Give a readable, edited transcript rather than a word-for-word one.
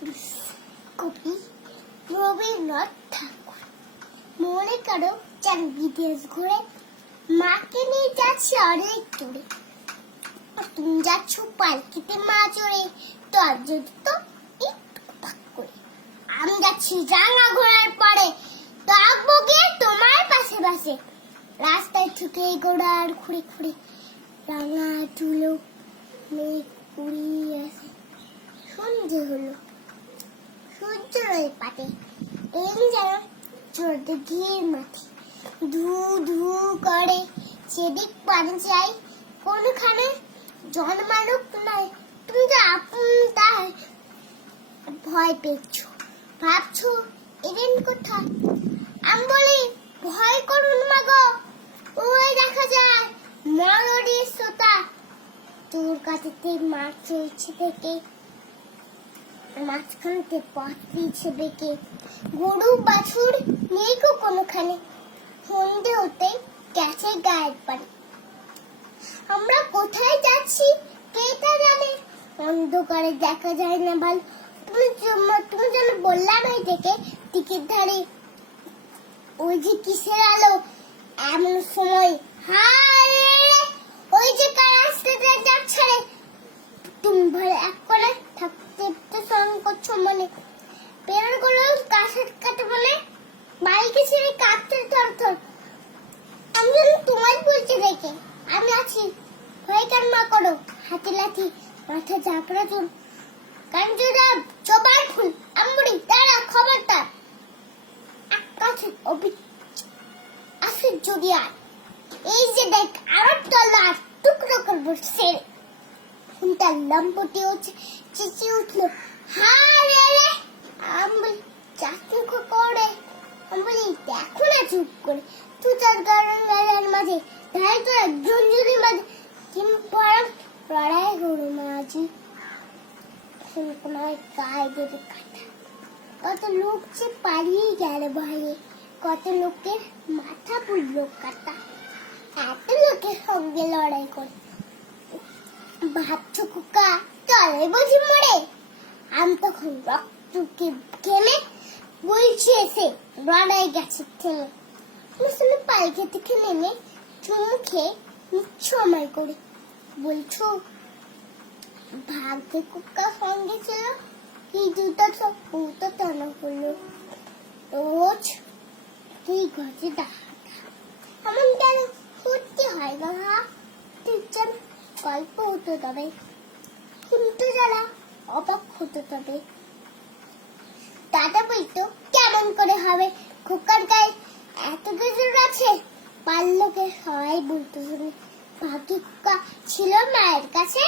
কবি রবীন্দ্রনাথ ঠাকুর। মনে করো চান বিদেশ ঘুরে, মাকে নিয়ে যাচ্ছে অনেক দূরে। তুমি যাচ্ছ পালকিতে মা চড়ে, তোর যদি তো একটু পাক করে। আমি যাচ্ছি রাঙা ঘোড়ার পরে, তো আঁকবো গিয়ে তোমার পাশে পাশে। রাস্তায় ঠুকে গোড়ার খুঁড়ে খুঁড়ে, রাঙা চুলো মেঘ উড়িয়ে আসে। সন্ধে হলো, সূর্য রয়ে পাটে, এই যেন চলতে ঘির মাঠে। ধু ধু করে সেদিক পানে চাই, কোনখানে জনমানব নাই। তুমি যে আপন তাই ভয় পেয়েছ, ভাবছো এলেন কোথায়। আমি বলি ভয় করুন মাগো, ওই দেখা যায় ময়ূরের শ্রোতা। তোর কাছে মাছ চলছে থেকে, মাঝখানতে পথ দিয়েছে বেঁকে। গরু বাছুর নেই গো কোনোখানে, সন্ধে হতে গেছে গায়ের পানে। আমরা কোথায় যাচ্ছি কে তা জানে, অন্ধকারে দেখা যায় না ভালো। তুমি যেন বললাম এই থেকে টিকিট ধারে, ওই যে কিসের আলো এমন সময়। হায় ওই যে কার রাস্তাতে যাচ্ছে রে, তুমি ভয় এক করে থাকতে সঙ্গ করছো মনে। পেরোর গুলো কাছে কাটে বলে বাইকে ছেড়ে কাঁদতে থর থর। আমি যেন তোমার বলছি দেখে, আমি আছি ভয় কেন না করো। হাতে লাঠি মাথা ঝাঁকড়া চুল, কাঞ্জরা জবার ফুল। আমরি তারা খবরদার, কাছে আসে যদি আর এই যে দেখ আরব তলার টুকরো করবো সেরে। ফোনটা লম্পটে হচ্ছে, চেঁচিয়ে উঠলো হায় রে। আমি চাকরি করে আমি বলি দেখো না চুপ করে। তুই তার গাড়ার মাঝে তাই তো একজন যদি মাঝে পড়া লড়াই গরু মাঝি। শুনকুনায় গায়ে দেবে কাটা, কত লোক যে পালিয়ে গেল ভয়ে, কত লোকের মাথা পুড়লো কাটা। এত লোকের সঙ্গে লড়াই করে ভাবছো কুকা চলে বুঝি মরে। আমি তখন রক্তকে ঘেমে বলছি এসে লড়াই গেছে থেমে। শুনে পালকি থেকে নেমে চুমু খেয়ে নিচ্ছ আমায় করে। বলছো ভাগ্যে কুকা সঙ্গে ছিল, কি দুটো তো টানা হলো। রোজ তুই ঘরে দেখা এমন কেন সত্যি হয় না। তুই গল্প হতো তবে, শুনতে যারা অবাক হতো তবে। দাদা বলতো কেমন করে হবে, খোকার গায়ে এত কিছু আছে। পারলোকে সবাই বলতো শুনে, ভাগ্যে খোকা ছিল মায়ের কাছে।